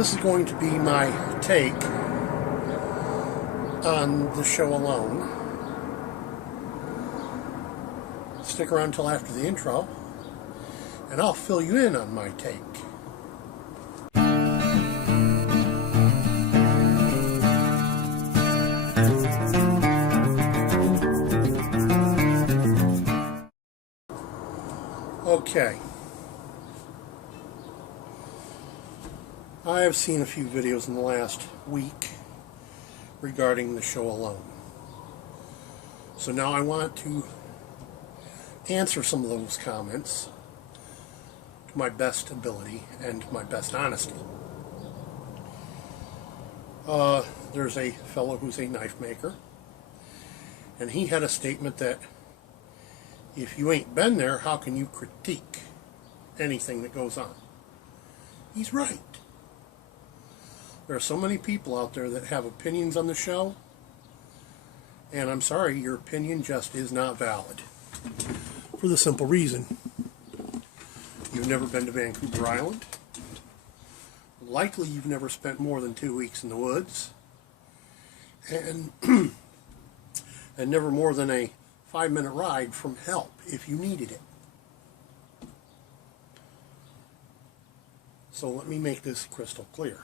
This is going to be my take on the show alone. Stick around until after the intro, and I'll fill you in on my take. Okay. I have seen a few videos in the last week regarding the show alone. So now I want to answer some of those comments to my best ability and my best honesty. There's a fellow who's a knife maker, and he had a statement that if you ain't been there, how can you critique anything that goes on? He's right. There are so many people out there that have opinions on the show, and I'm sorry, your opinion just is not valid. For the simple reason, you've never been to Vancouver Island. Likely you've never spent more than 2 weeks in the woods. And, and never more than a 5-minute ride from help if you needed it. So let me make this crystal clear.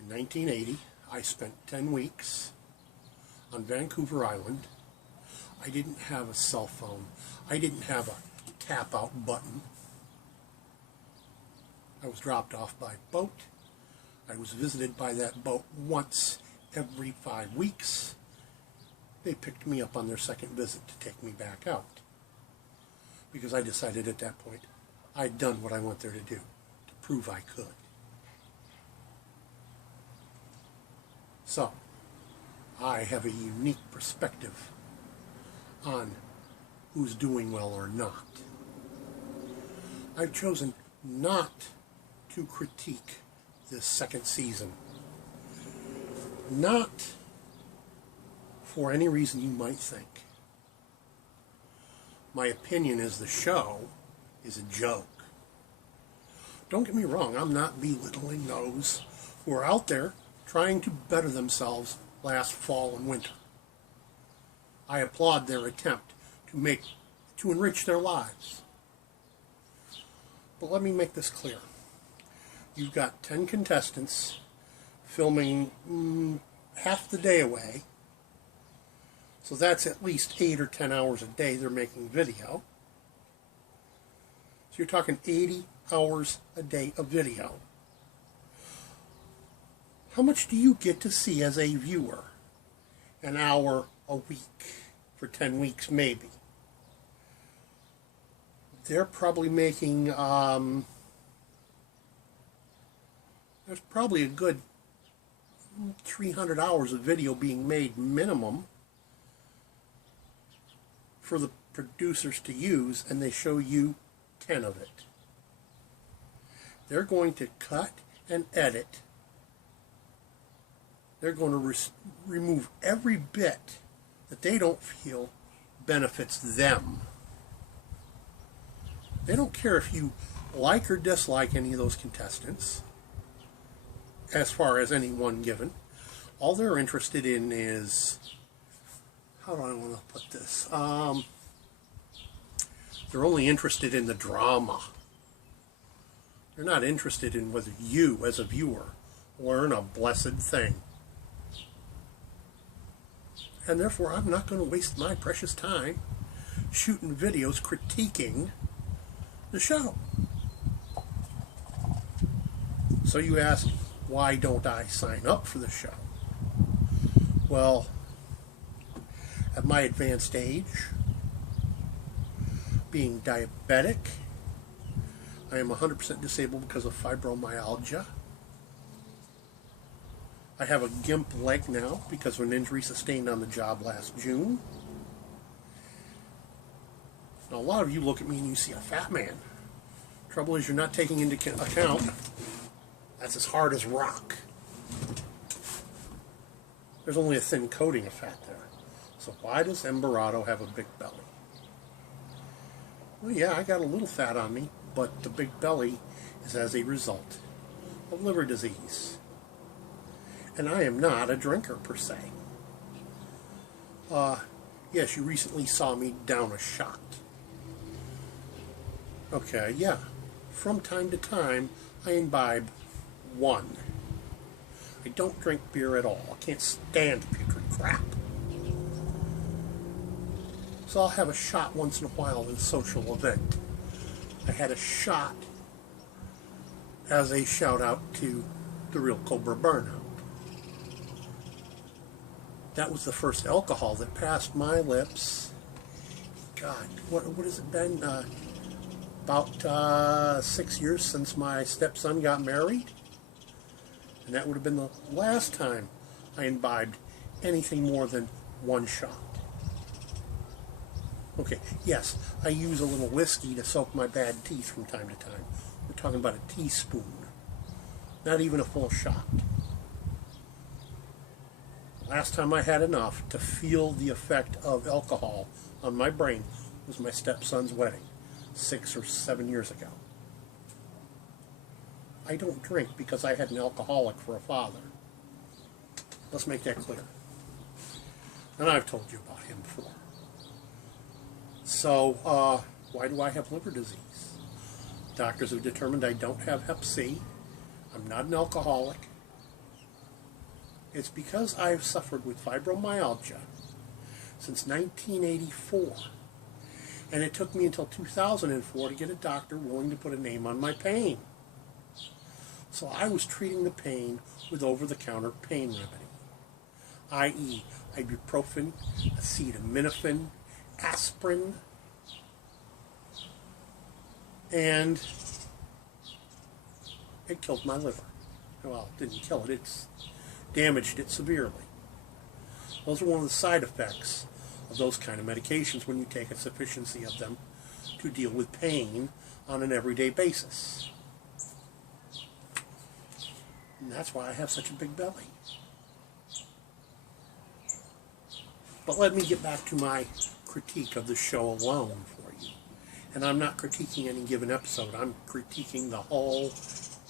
In 1980, I spent 10 weeks on Vancouver Island. I didn't have a cell phone. I didn't have a tap-out button. I was dropped off by boat. I was visited by that boat once every 5 weeks. They picked me up on their second visit to take me back out, because I decided at that point I'd done what I went there to do, to prove I could. So, I have a unique perspective on who's doing well or not. I've chosen not to critique this second season. Not for any reason you might think. My opinion is the show is a joke. Don't get me wrong, I'm not belittling those who are out there trying to better themselves last fall and winter. I applaud their attempt to enrich their lives. But let me make this clear. You've got 10 contestants filming half the day away. So that's at least 8 or 10 hours a day they're making video. So you're talking 80 hours a day of video. How much do you get to see as a viewer? An hour a week for 10 weeks maybe. They're probably making, there's probably a good 300 hours of video being made minimum for the producers to use, and they show you 10 of it. They're going to cut and edit. They're going to remove every bit that they don't feel benefits them. They don't care if you like or dislike any of those contestants, as far as any one given. All they're interested in is, how do I want to put this? They're only interested in the drama. They're not interested in whether you, as a viewer, learn a blessed thing. And therefore, I'm not going to waste my precious time shooting videos critiquing the show. So you ask, why don't I sign up for the show? Well, at my advanced age, being diabetic, I am 100% disabled because of fibromyalgia. I have a gimp leg now because of an injury sustained on the job last June. Now, a lot of you look at me and you see a fat man. Trouble is, you're not taking into account that's as hard as rock. There's only a thin coating of fat there. So why does Embarado have a big belly? Well, yeah, I got a little fat on me, but the big belly is as a result of liver disease. And I am not a drinker per se. Yes, you recently saw me down a shot. Okay, yeah. From time to time, I imbibe one. I don't drink beer at all. I can't stand putrid crap. So I'll have a shot once in a while in a social event. I had a shot as a shout out to the real Cobra Burnout. That was the first alcohol that passed my lips. God, what has it been? About 6 years since my stepson got married. And that would have been the last time I imbibed anything more than one shot. Okay, yes, I use a little whiskey to soak my bad teeth from time to time. We're talking about a teaspoon, not even a full shot. Last time I had enough to feel the effect of alcohol on my brain was my stepson's wedding 6 or 7 years ago. I don't drink because I had an alcoholic for a father. Let's make that clear. And I've told you about him before. So, why do I have liver disease? Doctors have determined I don't have hep C. I'm not an alcoholic. It's because I've suffered with fibromyalgia since 1984. And it took me until 2004 to get a doctor willing to put a name on my pain. So I was treating the pain with over-the-counter pain remedy, i.e. ibuprofen, acetaminophen, aspirin, and it killed my liver. Well, it didn't kill it, it's damaged it severely. Those are one of the side effects of those kind of medications when you take a sufficiency of them to deal with pain on an everyday basis. And that's why I have such a big belly. But let me get back to my critique of the show alone for you. And I'm not critiquing any given episode, I'm critiquing the whole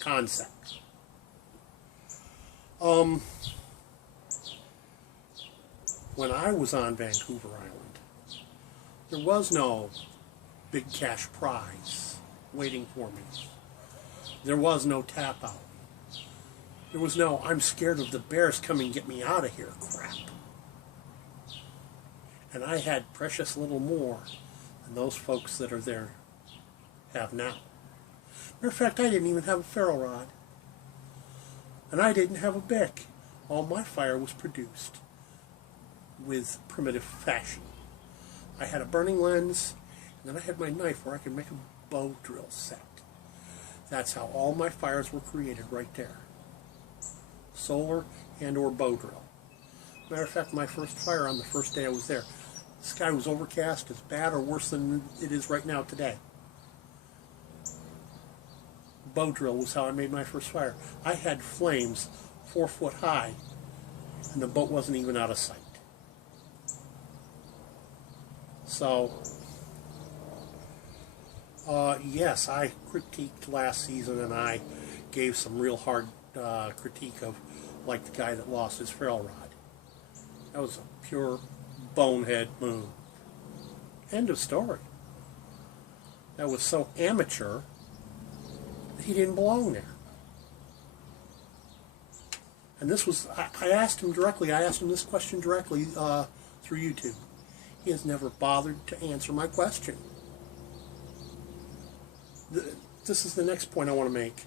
concept. When I was on Vancouver Island, there was no big cash prize waiting for me. There was no tap out. There was no, I'm scared of the bears coming get me out of here crap. And I had precious little more than those folks that are there have now. Matter of fact, I didn't even have a ferro rod. And I didn't have a Bic. All my fire was produced with primitive fashion. I had a burning lens, and then I had my knife where I could make a bow drill set. That's how all my fires were created right there. Solar and or bow drill. Matter of fact, my first fire on the first day I was there, the sky was overcast, as bad or worse than it is right now today. Bow drill was how I made my first fire. I had flames 4 foot high, and the boat wasn't even out of sight. So, yes, I critiqued last season, and I gave some real hard critique of, like the guy that lost his ferro rod. That was a pure bonehead move. End of story. That was so amateur that he didn't belong there. And this was, I asked him directly, I asked him this question directly through YouTube. He has never bothered to answer my question. This is the next point I want to make.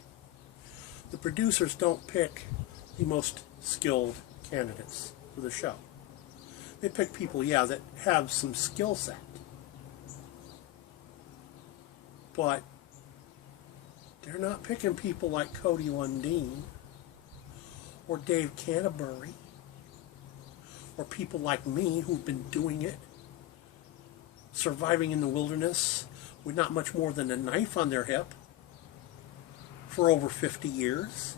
The producers don't pick the most skilled candidates for the show. They pick people, yeah, that have some skill set. But they're not picking people like Cody Lundin or Dave Canterbury or people like me who've been doing it, surviving in the wilderness with not much more than a knife on their hip for over 50 years.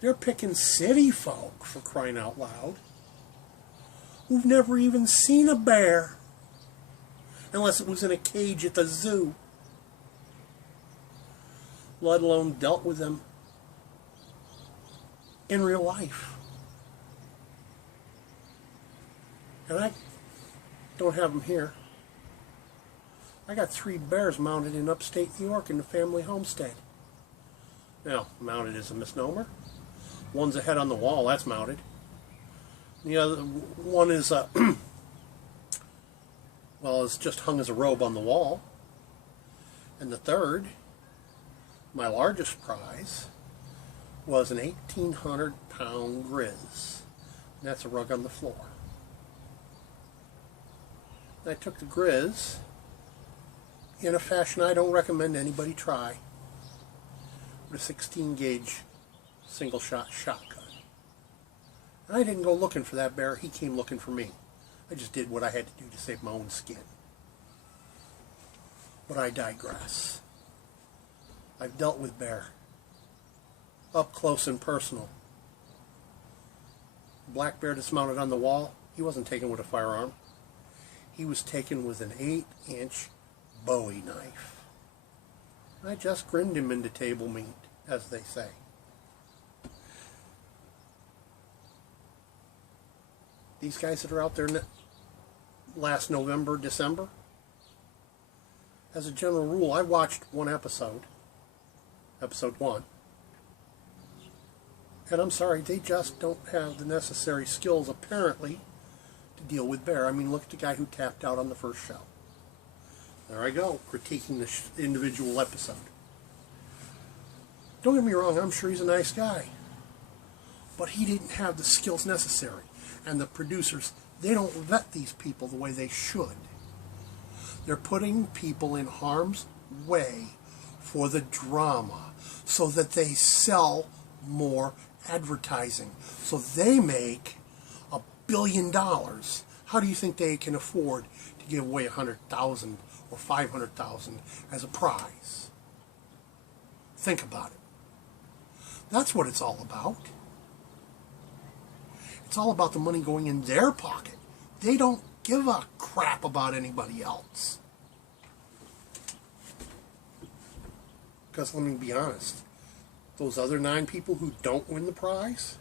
They're picking city folk, for crying out loud, who've never even seen a bear, unless it was in a cage at the zoo. let alone dealt with them in real life. And I don't have them here. I got 3 bears mounted in upstate New York in the family homestead. Now, mounted is a misnomer. One's a head on the wall, that's mounted. The other one is, well, it's just hung as a robe on the wall. And the third, my largest prize, was an 1,800-pound grizz. And that's a rug on the floor. And I took the grizz in a fashion I don't recommend anybody try, with a 16-gauge single-shot shotgun. And I didn't go looking for that bear, he came looking for me. I just did what I had to do to save my own skin. But I digress. I've dealt with bear, up close and personal. Black bear that's mounted on the wall, he wasn't taken with a firearm. He was taken with an 8-inch Bowie knife. I just grinned him into table meat, as they say. These guys that are out there last November, December, as a general rule, I watched one episode, episode 1, and I'm sorry, they just don't have the necessary skills, apparently, to deal with bear. I mean, look at the guy who tapped out on the first show. There I go, critiquing the individual episode. Don't get me wrong, I'm sure he's a nice guy. But he didn't have the skills necessary. And the producers, they don't vet these people the way they should. They're putting people in harm's way for the drama so that they sell more advertising. So they make $1 billion. How do you think they can afford to give away 100,000 or 500,000 as a prize? Think about it. That's what it's all about. It's all about the money going in their pocket. They don't give a crap about anybody else. Because let me be honest, those other 9 people who don't win the prize,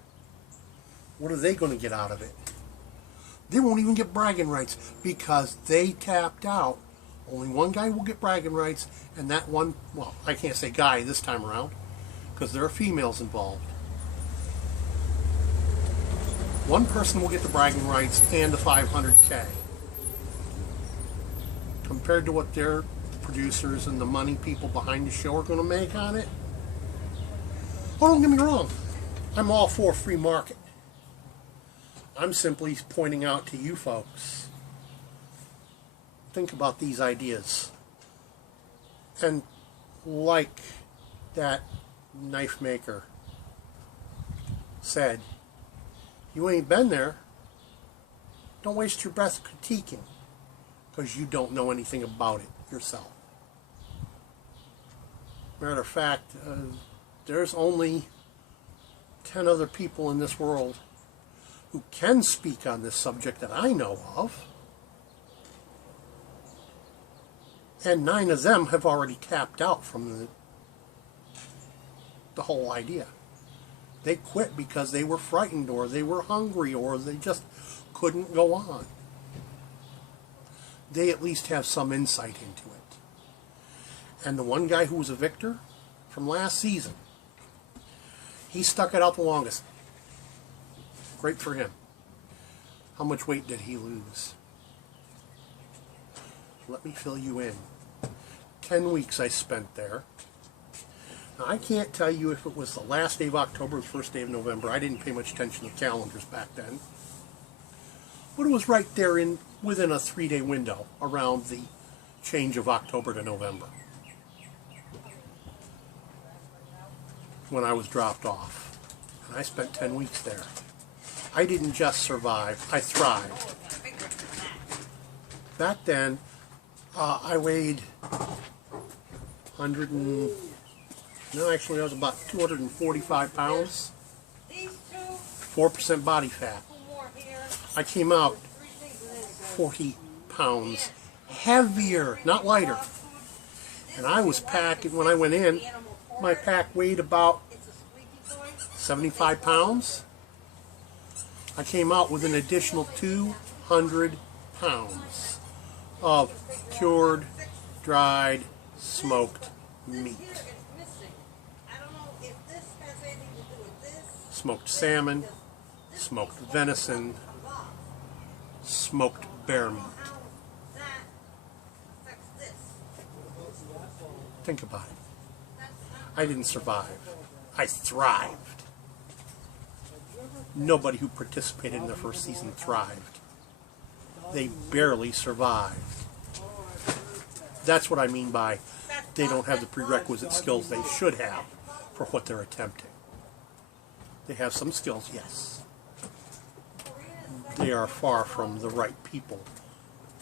what are they going to get out of it? They won't even get bragging rights because they tapped out. Only one guy will get bragging rights, and that one, well, I can't say guy this time around because there are females involved. One person will get the bragging rights and the $500K. Compared to what their producers and the money people behind the show are going to make on it. Oh, don't get me wrong. I'm all for free market. I'm simply pointing out to you folks, think about these ideas. And like that knife maker said, you ain't been there, don't waste your breath critiquing because you don't know anything about it yourself. Matter of fact, there's only 10 other people in this world who can speak on this subject that I know of. And 9 of them have already tapped out from the whole idea. They quit because they were frightened or they were hungry or they just couldn't go on. They at least have some insight into it. And the one guy who was a victor from last season, he stuck it out the longest. Great for him. How much weight did he lose? Let me fill you in. 10 weeks I spent there. Now, I can't tell you if it was the last day of October or the first day of November. I didn't pay much attention to calendars back then. But it was right there within a 3-day window around the change of October to November when I was dropped off. And I spent 10 weeks there. I didn't just survive, I thrived. Back then, I weighed actually I was about 245 pounds, 4% body fat. I came out 40 pounds heavier, not lighter. And I was packing, when I went in, My pack weighed about 75 pounds. I came out with an additional 200 pounds of cured, dried, smoked meat. Smoked salmon, smoked venison, smoked bear meat. Think about it. I didn't survive. I thrived. Nobody who participated in the first season thrived. They barely survived. That's what I mean by they don't have the prerequisite skills they should have for what they're attempting. They have some skills, yes. They are far from the right people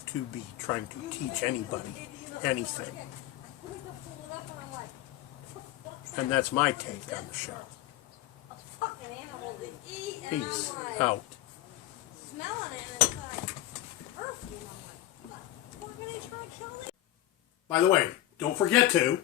to be trying to teach anybody anything. And that's my take on the show. Peace out. By the way, don't forget to